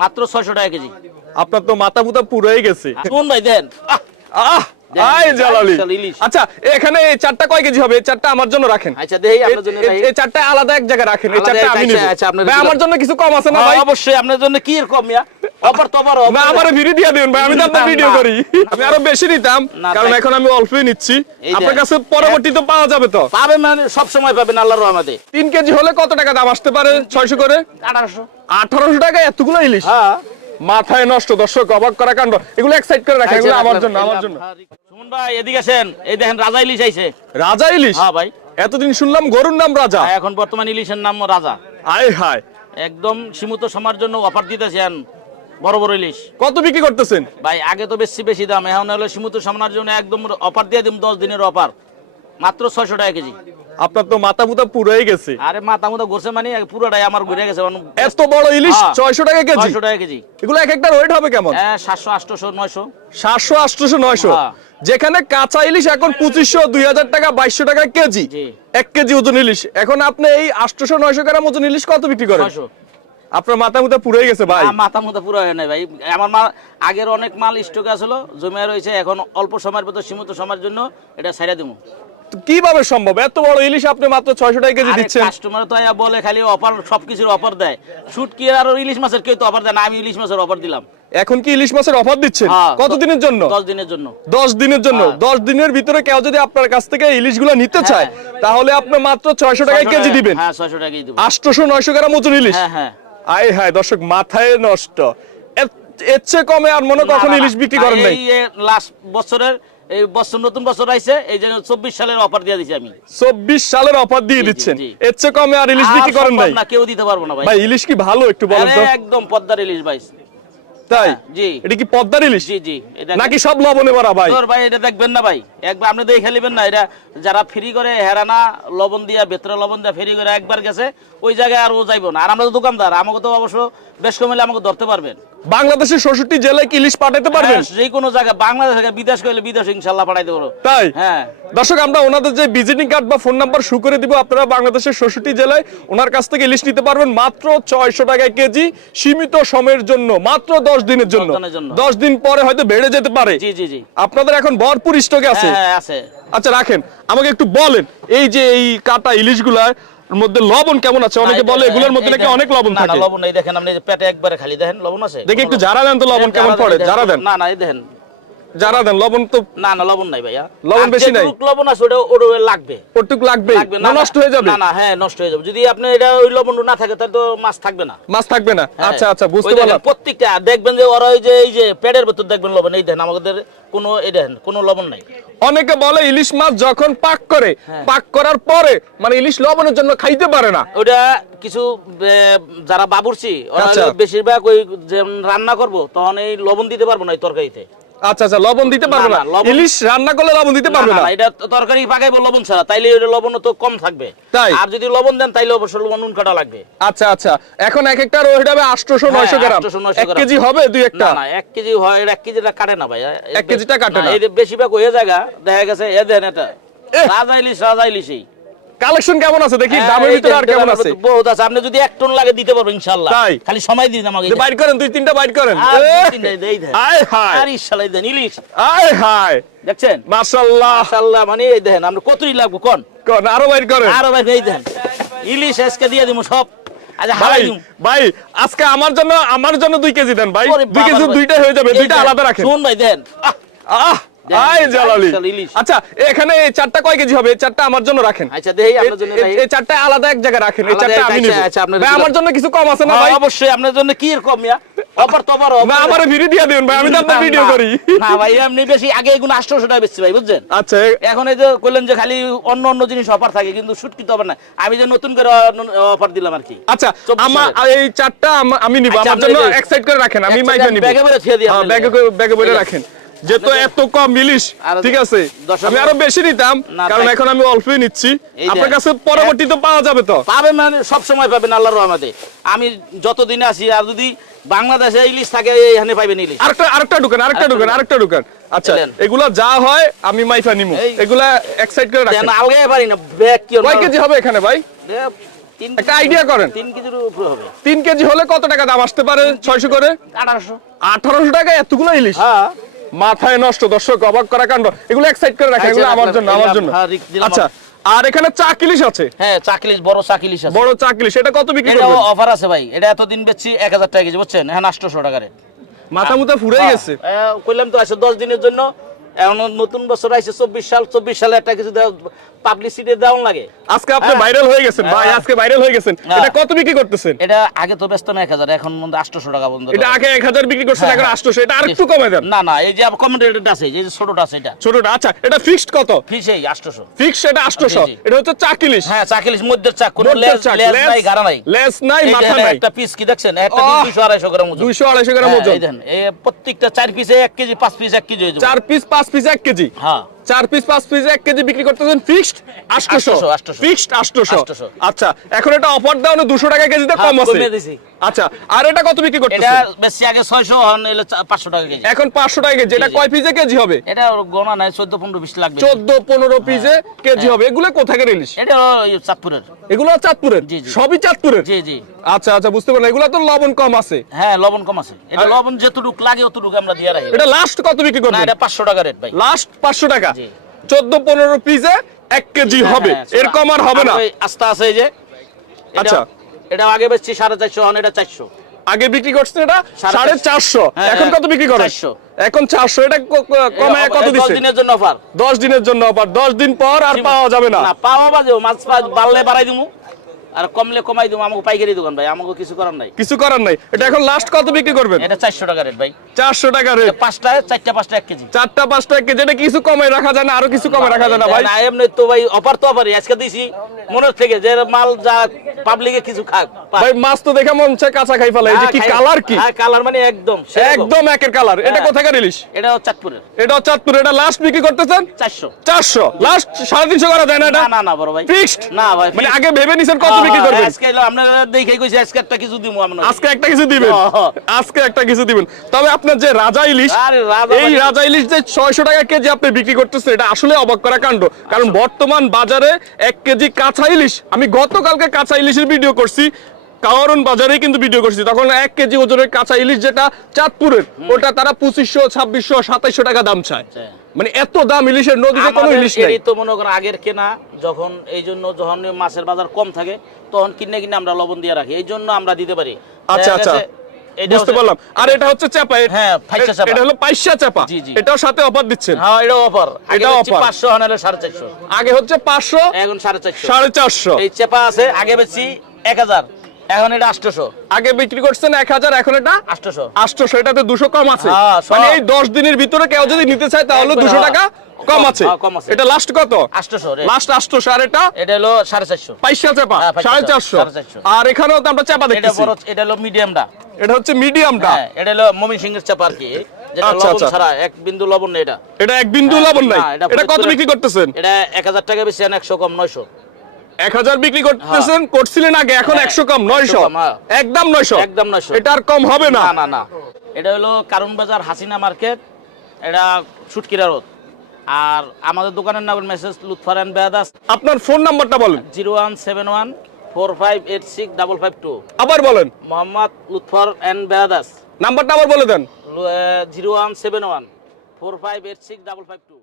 মাত্র ছয়শো টাকা কেজি। আপনার তো মাথা মুথা পুরোই গেছে। শুন ভাই দেন। আহ। আই জালালি। আচ্ছা এখানে এই চারটা কয় কেজি হবে? চারটা আমার জন্য রাখেন। আচ্ছা দেই আপনার জন্য এই- এই চারটা আলাদা এক জায়গায় রাখেন। এই চারটা আমি আচ্ছা, নিব। আপনার ভাই আমার জন্য কিছু কম আছে না ভাই অবশ্যই আপনার জন্য কি এরকম মিয়া? অফার তো না আমার ভিডিও দিয়ে দিন ভাই আমি তো আপনার ভিডিও করি। আমি আরও বেশি নিতাম কারণ এখন আমি অল্পই নিচ্ছি। আপনার। কাছে পরবর্তীতে পাওয়া যাবে তো। মানে সব সময় পাবেন আল্লাহর রহমতে। তিন কেজি হলে কত টাকা দাম আসতে পারে? ছয়শো করে? আঠারোশো। আঠারোশো টাকা এতগুলো ইলিশ। হ্যাঁ। মাথায় নষ্ট দর্শক অবাক করা কাণ্ড। এগুলো এক সাইড করে রাখেন এগুলো আমার জন্য আমার জন্য। সুমন ভাই এদিকে আসেন। এই দেখেন রাজা ইলিশ আইছে। রাজা ইলিশ? হ্যাঁ ভাই। এতদিন শুনলাম গরুর নাম রাজা। এখন বর্তমান ইলিশের নাম রাজা। আয় হায়। একদম সীমিত সময়ের জন্য অফার দিতেছেন বড় বড় ইলিশ। কত বিক্রি করতেছেন? ভাই আগে তো বেশি বেশি দাম এখন হলো সীমিত সময়ের জন্য একদম অফার দিয়ে দিম দশ দিনের অফার মাত্র ছয়শো টাকা কেজি। আপনার তো মাথা মুতা পুরোই গেছে। আরে মাথা মতো ঘুরছে মানে পুরোটাই আমার ঘুরে গেছে এত বড় ইলিশ হ্যাঁ। ছয়শো টাকা কেজি? ছয়শো টাকা কেজি। এগুলো এক একটা ওয়েট হবে কেমন? হ্যাঁ সাতশো আটশোশো নয়শো। সাতশো আটশোশো নয়শো। হ্যাঁ। যেখানে কাঁচা ইলিশ এখন পঁচিশশো দুই হাজার টাকা বাইশশো টাকা কেজি। এক কেজি ওজন ইলিশ। এখন আপনি এই আটশোশো নয়শো গ্রাম ওজন ইলিশ কত বিক্রি করেন? আপনার মাথা মুতা পুরোই গেছে ভাই। মাথা মতো পুরো হয় নাই ভাই। আমার মাল আগের অনেক মাল স্টকে আসলো জমে রয়েছে এখন অল্প সময়ের ভিতর সীমিত সময়ের জন্য এটা ছাইড়া দেবো কীভাবে সম্ভব? এত বড় ইলিশ আপনি মাত্র ছয়শো টাকা কেজি দিচ্ছেন। কাস্টমার তো আয়া বলে খালি অফার সবকিছুর অফার দেয়। শুট কি আর ইলিশ মাছের কেউ তো অফার দেয় না আমি ইলিশ মাছের অফার দিলাম। এখন কি ইলিশ মাছের অফার দিচ্ছেন? হ্যাঁ, কত দিনের জন্য? দশ দিনের জন্য। দশ দিনের জন্য। হ্যাঁ। দশ দিনের ভিতরে কেউ যদি আপনার কাছ থেকে ইলিশগুলো নিতে চায় তাহলে আপনি মাত্র ছয়শো টাকায় ছয়শো কেজি দিবেন। হ্যাঁ ছয়শো টাকাই দিব। আটশোশো নয়শো গ্রাম ওজন ইলিশ। হ্যাঁ হ্যাঁ। আয় হায় দর্শক মাথায় নষ্ট। এর- এর চেয়ে কমে আর মনে কখনো ইলিশ বিক্রি করেন নাই? এই লাস্ট বছরের এই বছর নতুন বছর আইছে এই জন্য চব্বিশ সালের অফার দিয়ে দিছি আমি। চব্বিশ সালের অফার দিয়ে দিচ্ছেন? এর চেয়ে কমে আর ইলিশ বিক্রি করেন নাই? না কেউ দিতে পারব না ভাই। ভাই ইলিশ কি ভালো একটু বলেন তো। একদম পদ্মার ইলিশ ভাই। তাই? জি। এটা কি পদ্মার ইলিশ? জি জি নাকি সব লবণে ভরা ভাই? তোর ভাই এটা দেখবেন না ভাই। একবার আপনি দেখে না এটা যারা ফ্রি করে হেরানা লবণ দিয়া ভেতরে লবণ দিয়া ফ্রি করে একবার গেছে ওই জায়গায় আর ও যাইবো না। আর আমরা তো দোকানদার আমাকে তো অবশ্য বেশ কমিলে আমাকে ধরতে পারবেন। বাংলাদেশের ষষ্ঠটি জেলায় কি ইলিশ পাঠাতে পারবেন? হ্যাঁ, যে কোনো জায়গায় বাংলাদেশ থেকে বিদেশ করলে বিদেশ ইনশাল্লাহ পাঠাইতে পারো তাই? হ্যাঁ। দর্শক আমরা ওনাদের যে ভিজিটিং কার্ড বা ফোন নাম্বার শু করে দিব আপনারা বাংলাদেশের ষষ্ঠটি জেলায় ওনার কাছ থেকে ইলিশ নিতে পারবেন মাত্র ছয়শো টাকায় কেজি সীমিত সময়ের জন্য মাত্র দশ দিনের জন্য। দশ দিন পরে হয়তো বেড়ে যেতে পারে। জি জি জি। আপনাদের এখন ভরপুর স্টকে আছে? হ্যাঁ হ্যাঁ আছে। আচ্ছা রাখেন। আমাকে একটু বলেন এই যে এই কাটা ইলিশগুলার মধ্যে লবণ কেমন আছে? অনেকে বলে এগুলোর মধ্যে নাকি অনেক লবণ থাকে। লবণ নাই দেখেন আপনি পেটে একবারে খালি দেখেন লবণ আছে। দেখি একটু জারা দেন তো লবণ কেমন পড়ে যারা জারা দেন। না না এই দেখেন। জারা দেন লবণ তো না না লবণ নাই ভাইয়া। লবণ বেশি নাই? লবণ আছে ওটা ওটা লাগবে। ওটুক লাগবে না নষ্ট হয়ে যাবে। না না হ্যাঁ নষ্ট হয়ে যাবে। যদি আপনি এটা ওই লবণ না থাকে তাহলে তো মাছ থাকবে না। মাছ থাকবে না। হ্যাঁ। আচ্ছা আচ্ছা বুঝতে পারলাম। প্রত্যেকটা দেখবেন যে ওরা ওই যে এই যে পেটের ভেতর দেখবেন লবণ এই দেন আমাদের কোনো এই দেখেন কোনো লবণ নাই। অনেকে বলে ইলিশ মাছ যখন পাক করে হ্যাঁ। পাক করার পরে মানে ইলিশ লবণের জন্য খাইতে পারে না। ওটা কিছু যারা বাবুরছি ওরা আচ্ছা। বেশিরভাগ ওই যে রান্না করব তখন এই লবণ দিতে পারব না এই তরকারিতে। আচ্ছা আচ্ছা লবণ দিতে পারবে না, ইলিশ রান্না করলে লবণ দিতে পারবে না, এটা তরকারি পাকাইবো লবণ ছাড়া তাইলে লবণ তো কম থাকবে। তাই? আর যদি লবণ দেন তাইলে অবশ্যই লবণ নুন কাটা লাগবে। আচ্ছা আচ্ছা এখন এক একটা রোহিত হবে আটশোশো হ্যাঁ, নয়শো গ্রাম। 800, 900 এক গ্রাম। কেজি হবে দুই একটা? না না এক কেজি হয় এক কেজিটা কাটে না ভাই। এক কেজিটা কাটে না? এই বেশিরভাগ হয়ে জায়গা দেখা গেছে এ দেন এটা। রাজা ইলিশ রাজা ইলিশই। কালেকশন কেমন আছে দেখি? হ্যাঁ, দামের ভিতরে আর কেমন আছে? বহুত আছে। আপনি যদি এক টন লাগে দিতে পারব ইনশাল্লাহ তাই? খালি সময় দিন আমাকে যে বাইর করেন দুই তিনটা বাইর করেন। তিনটা দেই দেন। আয় হায়। আর ইশালাই দেন ইলিশ। আয় হায়। দেখছেন? মাশাআল্লাহ। মাশাআল্লাহ মানে এই দেখেন আমরা কতই লাগবো কোন? কোন আরও বাইর করেন। আরও ভাই এই দেন। ইলিশ আজকে দিয়ে দিব সব। আচ্ছা দিম। ভাই আজকে আমার জন্য আমার জন্য দুই কেজি দেন ভাই। দুই কেজি দুইটা হয়ে যাবে দুইটা আলাদা রাখেন। শুন ভাই দেন। আহ, আহ। জালালি। আচ্ছা এখানে এই চারটা কয় কেজি হবে? চারটা আমার জন্য রাখেন। আচ্ছা দেই আপনার জন্য এই- চারটা আলাদা এক জায়গায় রাখেন। এই চারটা আমি আচ্ছা, নিব। আচ্ছা, আপনার ভাই আমার জন্য কিছু কম আছে না ভাই হ্যাঁ, অবশ্যই আপনার জন্য কি এরকম মিয়া অফার তো বড় না আমার ভিডিও দিয়ে দিন ভাই আমি তো আপনার ভিডিও করি। না ভাই এমনি বেশি আগে এগুলো আটশোশো টাকা বেচছি ভাই বুঝছেন? আচ্ছা এখন এই যে কইলেন যে খালি অন্য অন্য জিনিস অফার থাকে কিন্তু শুট কিন্তু অফার না। আমি যে নতুন করে অফার দিলাম আর কি। আচ্ছা 24 আমার এই চারটা আমি নিব আচ্ছা, আমার জন্য আপনি এক সাইড করে রাখেন আমি নিব। ব্যাগে ভরে থুয়ে দিই হ্যাঁ, ব্যাগে ব্যাগে ভরে রাখেন। যেহেতু আপনাদের- এত কম ইলিশ ঠিক আছে? আমি আরও বেশি নিতাম কারণ এখন আমি অল্পই নিচ্ছি। আপনার। কাছে পরবর্তীতে পাওয়া যাবে তো? পাবেন মানে সব সময় পাবেন আল্লাহর রহমতে। আমি যতদিন আছি আর যদি বাংলাদেশে ইলিশ থাকে এখানে পাইবেন ইলিশ। আরেকটা আরেকটা দোকান আরেকটা দোকান। আরেকটা দোকান। আচ্ছা এগুলা যা হয় আমি মাইফা নিমু। এগুলা এক সাইড করে রাখেন। দেন আলগাই পারি না ব্যাগ কি কয় কেজি হবে এখানে ভাই? একটা আইডিয়া করেন। তিন কেজির উপরে হবে। তিন কেজি হলে কত টাকা দাম আসতে পারে? ছয়শো করে? আঠারোশো। আঠারোশো টাকা এতগুলো ইলিশ? হ্যাঁ। মাথায় নষ্ট দর্শক অবাক করা কাণ্ড। এগুলো এক্সাইট করে রাখা এগুলো আমার জন্য আমার জন্য। হ্যাঁ, আচ্ছা আর এখানে চাকিলিশ আছে? হ্যাঁ চাকলিশ বড় চাকলিশ আছে। বড় চাকিলিশ এটা কত বিক্রি করবেন? এটা অফার আছে ভাই এটা এত দিন বেচছি এক হাজার টাকা কেজি বুঝছেন? হ্যাঁ আটশোশো টাকা রে মাথা মুথা ফুরে গেছে। হ্যাঁ, কইলাম তো আছে দশ দিনের জন্য এখন নতুন বছর আইছে চব্বিশ সাল চব্বিশ সালে একটা কিছু পাবলিসিটি দেওয়ান লাগে। আজকে আপনি হ্যাঁ। ভাইরাল হয়ে গেছেন ভাই হ্যাঁ। আজকে ভাইরাল হয়ে গেছেন। হ্যাঁ। এটা কত বিক্রি করতেছেন? এটা আগে তো ব্যস্ত না এক হাজার এখন মধ্যে আটশোশো টাকা বন্ধ এটা আগে এক হাজার বিক্রি করছেন হ্যাঁ, এখন হ্যাঁ। আটশোশো এটা আরেকটু কমে দেন। না না এই যে আছে এই যে ছোটটা আছে এটা। ছোটটা আচ্ছা এটা ফিক্সড কত? ফিস এই আটশোশো। এটা আটশোশো। এটা হচ্ছে চাক ইলিশ হ্যাঁ চাকলিশ মধ্যের চাক কোনো লেজ লেজ- নাই গাড়া নাই। লেজ নাই, মাথা নাই। একটা পিস কি দেখছেন? একটা আড়াইশো গ্রাম ওজন। আড়াইশো গ্রাম হ্যাঁ, ওজন। এই প্রত্যেকটা চার পিসে এক কেজি পাঁচ পিস এক কেজি চার পিস পাঁচ পিস এক কেজি। হ্যাঁ। চার পিস পাঁচ পিস এক কেজি বিক্রি করতেছেন ফিক্সড আটশোশো 800, 800 ফিক্সড আটশোশো আচ্ছা এখন এটা অফার দাও না দুশো টাকা কেজিতে হ্যাঁ, কম আছে। আচ্ছা আর এটা কত বিক্রি এটা বেশি আগে ছয়শো হন এলে চা- পাঁচশো টাকা কেজি। এখন পাঁচশো টাকা কেজি। এটা। কয় পিসে কেজি হবে? এটা গোনা নাই চোদ্দ পনেরো বিশ লাগবে। চোদ্দ পনেরো পিসে কেজি হ্যাঁ। হবে। এগুলো কোথাকার ইলিশ? এটা চাঁদপুরের। এগুলো চাঁদপুরের। সবই চাঁদপুরের? জি জি। আচ্ছা আচ্ছা বুঝতে পারলাম। এগুলো তো লবণ কম আছে। হ্যাঁ লবণ কম আছে। এটা লবণ যেটুক লাগে অতটুকু আমরা দিয়ে রাখি। এটা লাস্ট কত বিক্রি না করবেন? এটা পাঁচশো টাকা রেট ভাই। লাস্ট পাঁচশো টাকা। জি। চোদ্দ পনেরো পিসে এক কেজি হবে। হ্যাঁ, এর কম আর হবে না। আস্তে আছে এই যে আচ্ছা। এটা আগে বেচছি সাড়ে চারশো হন এটা চারশো। আগে বিক্রি করছেন এটা? সাড়ে চারশো। হ্যাঁ, এখন হ্যাঁ, কত বিক্রি 400 এখন চারশো। এটা কমায় কত দিচ্ছে দিনের জন্য অফার। দশ দিনের জন্য অফার। দশ দিন পর আর পাওয়া যাবে না। না পাওয়া বাজেও মাছ বাড়লে বাড়াই দিমু। আর কমলে কমাই দিমু আমাকে পাইকারি দোকান ভাই আমাকে কিছু করার নাই। কিছু করার নাই। এটা এখন লাস্ট কত বিক্রি করবেন? এটা চারশো টাকা রেট ভাই। চারশো টাকা রেট পাঁচটা চারটা পাঁচটা এক কেজি। চারটা পাঁচটা এক কেজি। এটা কিছু কমে রাখা যায় না আরও কিছু কমে রাখা যায় না ভাই। না এমনি তো ভাই অফার তো অফারই আজকে দিছি মনের থেকে যে মাল যা পাবলিকে কিছু খাক ভাই মাছ তো দেখে মন চায় কাঁচা খাই ফেলা এই যে হ্যাঁ, কি কালার কি? হ্যাঁ, কালার মানে একদম একদম একের কালার এটা হ্যাঁ। কোথাকার ইলিশ? এটা চাঁদপুরের। এটা চাঁদপুর। এটা লাস্ট বিক্রি করতেছেন? চারশো। চারশো। লাস্ট সাড়ে তিনশো করা যায় না এটা? না না না বড় ভাই। ফিক্সড না ভাই মানে আগে ভেবে নিছেন কত হ্যাঁ, বিক্রি করবেন? আজকে কইছি আজকে একটা কিছু দিমু আমরা আজকে একটা কিছু দিবেন। আজকে একটা কিছু দিবেন। তবে আপনার যে রাজা ইলিশ এই রাজা ইলিশ যে ছয়শো টাকা কেজি আপনি বিক্রি করতেছেন এটা আসলে অবাক করা কাণ্ড। কারণ বর্তমান বাজারে এক কেজি কাঁচা ইলিশ আমি গতকালকে কাঁচা ইলিশের ভিডিও করছি কাওয়ারন বাজারে কিন্তু ভিডিও করছি। তখন এক কেজি ওজনের কাঁচা ইলিশ যেটা চাঁদপুরের ওটা তারা পঁচিশশো ছাব্বিশশো সাতাইশশো টাকা দাম চায়। আচ্ছা। মানে এত দাম ইলিশের নদীতে কোনো ইলিশ নেই। তো মনে করেন আগের কেনা যখন এই জন্য যখন মাছের বাজার কম থাকে তখন কিনে কিনে আমরা লবণ দিয়ে রাখি এই জন্য আমরা দিতে পারি। আচ্ছা আচ্ছা। বুঝতে পারলাম। আর এটা হচ্ছে চাপা। হ্যাঁ, পাইসা চাপা। এটা হলো পাইসা চাপা। এটাও সাথে অফার দিচ্ছেন। হ্যাঁ এটাও অফার। আগে এটাও বেচছি offer। পাঁচশো হন সাড়ে চারশো। আগে হচ্ছে পাঁচশো এখন সাড়ে চারশো। সাড়ে চারশো। এই চাপা আছে আগে বেশি এক হাজার। এখন এটা আটশোশো। আগে বিক্রি করছেন এক হাজার এখন এটা আটশোশো। আটশোশো এটাতে দুশো কম আছে। হ্যাঁ, মানে এই দশ দিনের ভিতরে কেউ যদি নিতে চায় তাহলে দুশো হ্যাঁ। টাকা কম আছে। হ্যাঁ, কম আছে। এটা লাস্ট কত? লাস্ট আটশোশো আর এটা? এটা হলো সাড়ে চারশো। চাপা? হ্যাঁ, সাড়ে চারশো। আর এখানেও তো আমরা চাপা এটা দেখতেছি। এটা হলো মিডিয়ামটা এটা হচ্ছে মিডিয়ামটা হ্যাঁ এটা হলো মমিন সিংহের চাপা আর কি। আচ্ছা, আচ্ছা। এক বিন্দু লবণ নেই এটা। এটা এক বিন্দু হ্যাঁ, লবণ নাই। এটা কত বিক্রি করতেছেন? এটা এক হাজার টাকা বেশি একশো কম নয়শো। এক হাজার বিক্রি করতেছেন করছিলেন আগে এখন হ্যাঁ, একশো কম 100 নয়শো কম, হ্যাঁ। একদম নয়শো। একদম 900 এটা আর কম হবে না। না না না। এটা হলো কারণ বাজার হাসিনা মার্কেট এটা সুটকিরা রোড। আর আমাদের দোকানের নাম মেসেজ লুৎফার অ্যান্ড বেহাদাস আপনার ফোন নাম্বারটা বলেন। Zero one seven one four five eight six double five two. আবার বলেন। মোহাম্মদ লুৎফার অ্যান্ড বেহাদাস নাম্বারটা আবার বলে দেন। Zero one seven one four five eight six double five two.